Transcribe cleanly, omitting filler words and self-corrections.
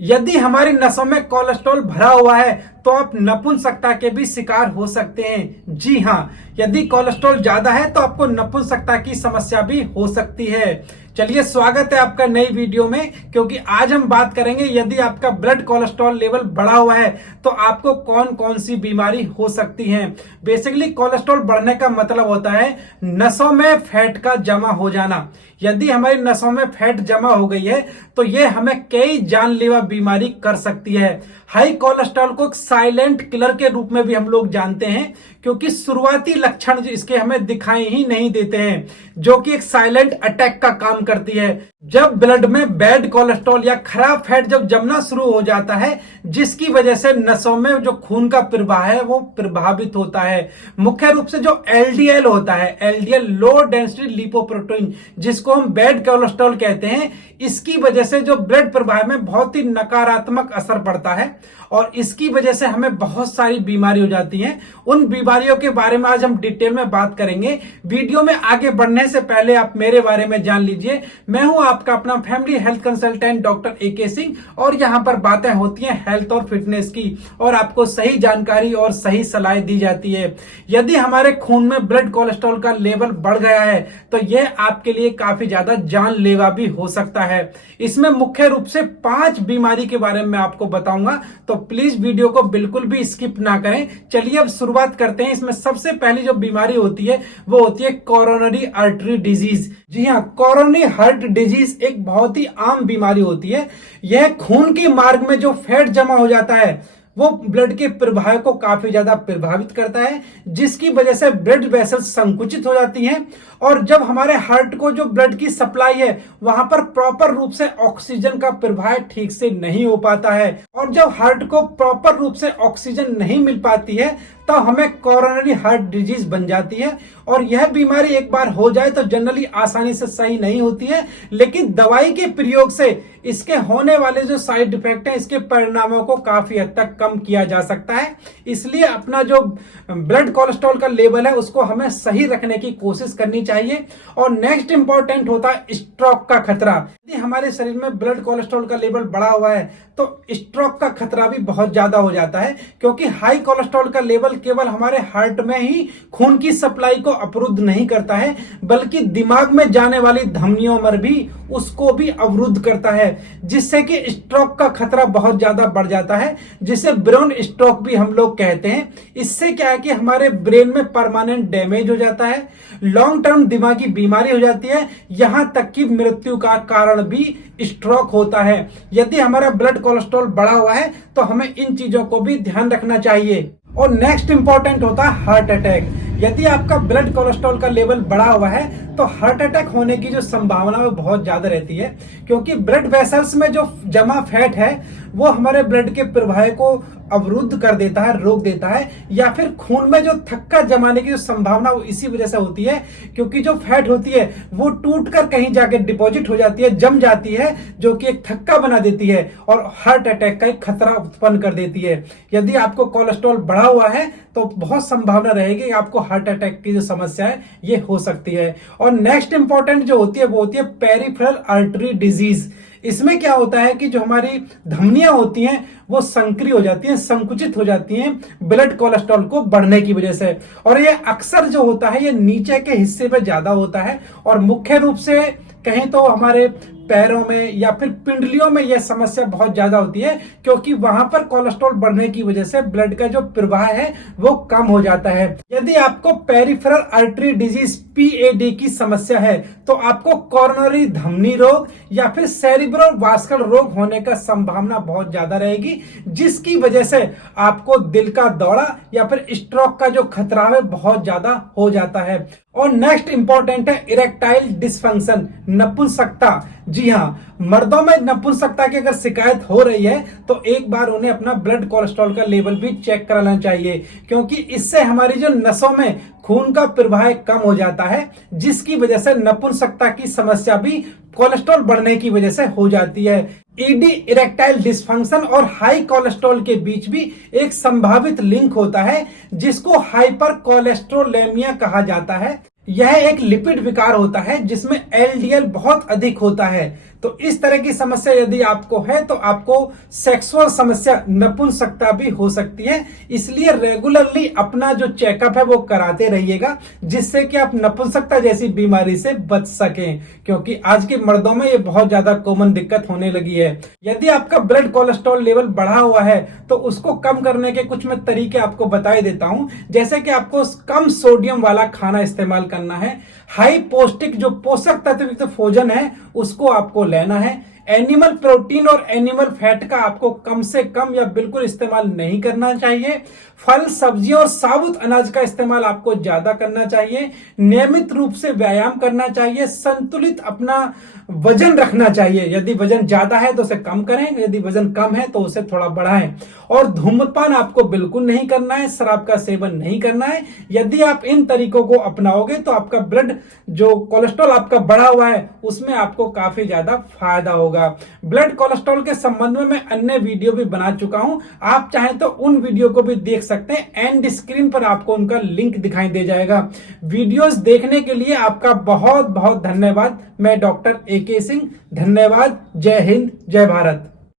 यदि हमारी नसों में कोलेस्ट्रॉल भरा हुआ है तो आप नपुंसकता के भी शिकार हो सकते हैं। जी हाँ, यदि कोलेस्ट्रॉल ज्यादा है तो आपको नपुंसकता की समस्या भी हो सकती है। चलिए, स्वागत है आपका नई वीडियो में, क्योंकि आज हम बात करेंगे यदि आपका ब्लड कोलेस्ट्रॉल लेवल बढ़ा हुआ है तो आपको कौन कौन सी बीमारी हो सकती है। बेसिकली कोलेस्ट्रॉल बढ़ने का मतलब होता है नसों में फैट का जमा हो जाना। यदि हमारी नसों में फैट जमा हो गई है तो ये हमें कई जानलेवा बीमारी कर सकती है। हाई कोलेस्ट्रॉल को साइलेंट किलर के रूप में भी हम लोग जानते हैं, क्योंकि शुरुआती लक्षण इसके हमें दिखाई ही नहीं देते हैं, जो कि एक साइलेंट अटैक का काम करती है। जब ब्लड में बैड कोलेस्ट्रॉल या खराब फैट जब जमना शुरू हो जाता है, जिसकी वजह से नसों में जो खून का प्रवाह है वो प्रभावित होता है। मुख्य रूप से जो एलडीएल होता है, एलडीएल लो डेंसिटी लिपोप्रोटीन, जिसको हम बैड कोलेस्ट्रॉल कहते हैं, इसकी वजह से जो ब्लड प्रवाह में बहुत ही नकारात्मक असर पड़ता है और इसकी वजह से हमें बहुत सारी बीमारी हो जाती हैं। उन बीमारियों के बारे में आज हम डिटेल में बात करेंगे। वीडियो में आगे बढ़ने से पहले आप मेरे बारे में जान लीजिए। मैं हूं आपका अपना family health consultant doctor AK Singh, और यहां पर बातें होती हैं हेल्थ और फिटनेस की, और आपको सही जानकारी और सही सलाह दी जाती है। यदि हमारे खून में ब्लड कोलेस्ट्रॉल का लेवल बढ़ गया है तो यह आपके लिए काफी ज्यादा जानलेवा भी हो सकता है। इसमें मुख्य रूप से 5 बीमारी के बारे में आपको बताऊंगा, तो प्लीज वीडियो को बिल्कुल भी स्किप ना करें। चलिए अब शुरुआत करते हैं। इसमें सबसे पहली जो बीमारी होती है वो होती है कोरोनरी आर्टरी डिजीज। जी हाँ, कोरोनरी हार्ट डिजीज एक बहुत ही आम बीमारी होती है। यह खून के मार्ग में जो फैट जमा हो जाता है वो ब्लड के प्रवाह को काफी ज्यादा प्रभावित करता है, जिसकी वजह से ब्लड वेसल्स संकुचित हो जाती हैं, और जब हमारे हार्ट को जो ब्लड की सप्लाई है वहां पर प्रॉपर रूप से ऑक्सीजन का प्रवाह ठीक से नहीं हो पाता है, और जब हार्ट को प्रॉपर रूप से ऑक्सीजन नहीं मिल पाती है तो हमें कोरोनरी हार्ट डिजीज बन जाती है। और यह बीमारी एक बार हो जाए तो जनरली आसानी से सही नहीं होती है, लेकिन दवाई के प्रयोग से इसके होने वाले जो साइड इफेक्ट हैं, इसके परिणामों को काफी हद तक कम किया जा सकता है। इसलिए अपना जो ब्लड कोलेस्ट्रॉल का लेवल है उसको हमें सही रखने की कोशिश करनी चाहिए। और नेक्स्ट इंपॉर्टेंट होता है स्ट्रोक का खतरा। यदि हमारे शरीर में ब्लड कोलेस्ट्रॉल का लेवल बढ़ा हुआ है तो स्ट्रोक का खतरा भी बहुत ज्यादा हो जाता है, क्योंकि हाई कोलेस्ट्रॉल का लेवल केवल हमारे हार्ट में ही खून की सप्लाई को अवरुद्ध नहीं करता है, बल्कि दिमाग में जाने वाली धमनियों में भी उसको भी अवरुद्ध करता है, जिससे कि स्ट्रोक का खतरा बहुत ज्यादा बढ़ जाता है, जिसे ब्रेन स्ट्रोक भी हम लोग कहते हैं। इससे क्या है कि हमारे ब्रेन में परमानेंट डैमेज हो जाता है, लॉन्ग टर्म दिमागी बीमारी हो जाती है, यहां तक कि मृत्यु का कारण भी स्ट्रोक होता है। यदि हमारा ब्लड कोलेस्ट्रॉल बढ़ा हुआ है तो हमें इन चीजों को भी ध्यान रखना चाहिए। और नेक्स्ट इंपॉर्टेंट होता है हार्ट अटैक। यदि आपका ब्लड कोलेस्ट्रॉल का लेवल बढ़ा हुआ है तो हार्ट अटैक होने की जो संभावना है बहुत ज्यादा रहती है, क्योंकि ब्लड वेसल्स में जो जमा फैट है वो हमारे ब्लड के प्रवाह को अवरुद्ध कर देता है, रोक देता है, या फिर खून में जो थक्का जमाने की जो संभावना वो इसी वजह से होती है, क्योंकि जो फैट होती है वो टूटकर कहीं जाके डिपॉजिट हो जाती है, जम जाती है, जो कि एक थक्का बना देती है और हार्ट अटैक का एक खतरा उत्पन्न कर देती है। यदि आपको कोलेस्ट्रॉल बढ़ा हुआ है तो बहुत संभावना रहेगी कि आपको हार्ट अटैक की जो समस्या है ये हो सकती है। और नेक्स्ट इंपॉर्टेंट जो होती है वो होती है पेरिफेरल आर्टरी डिजीज। इसमें क्या होता है कि जो हमारी धमनियां होती हैं वो संक्रिय हो जाती हैं, संकुचित हो जाती हैं ब्लड कोलेस्ट्रॉल को बढ़ने की वजह से, और ये अक्सर जो होता है ये नीचे के हिस्से में ज्यादा होता है, और मुख्य रूप से कहें तो हमारे पैरों में या फिर पिंडलियों में यह समस्या बहुत ज्यादा होती है, क्योंकि वहां पर कोलेस्ट्रॉल बढ़ने की वजह से ब्लड का जो प्रवाह है वो कम हो जाता है। यदि आपको पेरिफेरल आर्टरी डिजीज PAD की समस्या है तो आपको कोरोनरी धमनी रोग या फिर सेरिब्रो वास्कुलर रोग होने का संभावना बहुत ज्यादा रहेगी, जिसकी वजह से आपको दिल का दौरा या फिर स्ट्रोक का जो खतरा है बहुत ज्यादा हो जाता है। और नेक्स्ट इंपॉर्टेंट है इरेक्टाइल डिसफंक्शन, नपुंसकता। जी हाँ, मर्दों में नपुंसकता की अगर शिकायत हो रही है तो एक बार उन्हें अपना ब्लड कोलेस्ट्रॉल का लेवल भी चेक कराना चाहिए, क्योंकि इससे हमारी जो नसों में खून का प्रवाह कम हो जाता है, जिसकी वजह से नपुंसकता की समस्या भी कोलेस्ट्रॉल बढ़ने की वजह से हो जाती है। ED इरेक्टाइल डिसफंक्शन और हाई कोलेस्ट्रॉल के बीच भी एक संभावित लिंक होता है, जिसको हाइपर कोलेस्ट्रोलेमिया कहा जाता है। यह एक लिपिड विकार होता है जिसमें LDL बहुत अधिक होता है, तो इस तरह की समस्या यदि आपको है तो आपको सेक्सुअल समस्या, नपुंसकता भी हो सकती है। इसलिए रेगुलरली अपना जो चेकअप है वो कराते रहिएगा, जिससे कि आप नपुंसकता जैसी बीमारी से बच सकें, क्योंकि आज के मर्दों में ये बहुत ज्यादा कॉमन दिक्कत होने लगी है। यदि आपका ब्लड कोलेस्ट्रॉल लेवल बढ़ा हुआ है तो उसको कम करने के कुछ मैं तरीके आपको बता देता हूं। जैसे कि आपको कम सोडियम वाला खाना इस्तेमाल करना है, हाई पौष्टिक जो पोषक तत्व युक्त भोजन है उसको आपको लेना है, एनिमल प्रोटीन और एनिमल फैट का आपको कम से कम या बिल्कुल इस्तेमाल नहीं करना चाहिए, फल सब्जियों और साबुत अनाज का इस्तेमाल आपको ज्यादा करना चाहिए, नियमित रूप से व्यायाम करना चाहिए, संतुलित अपना वजन रखना चाहिए। यदि वजन ज्यादा है तो उसे कम करें, यदि वजन कम है तो उसे थोड़ा बढ़ाएं, और धूम्रपान आपको बिल्कुल नहीं करना है, शराब का सेवन नहीं करना है। यदि आप इन तरीकों को अपनाओगे तो आपका ब्लड जो कोलेस्ट्रॉल आपका बढ़ा हुआ है उसमें आपको काफी ज्यादा फायदा होगा। ब्लड कोलेस्ट्रॉल के संबंध में मैं अन्य वीडियो भी बना चुका हूं, आप चाहें तो उन वीडियो को भी देख सकते हैं। एंड स्क्रीन पर आपको उनका लिंक दिखाई दे जाएगा। वीडियोस देखने के लिए आपका बहुत बहुत धन्यवाद। मैं डॉक्टर AK सिंह, धन्यवाद। जय हिंद, जय भारत।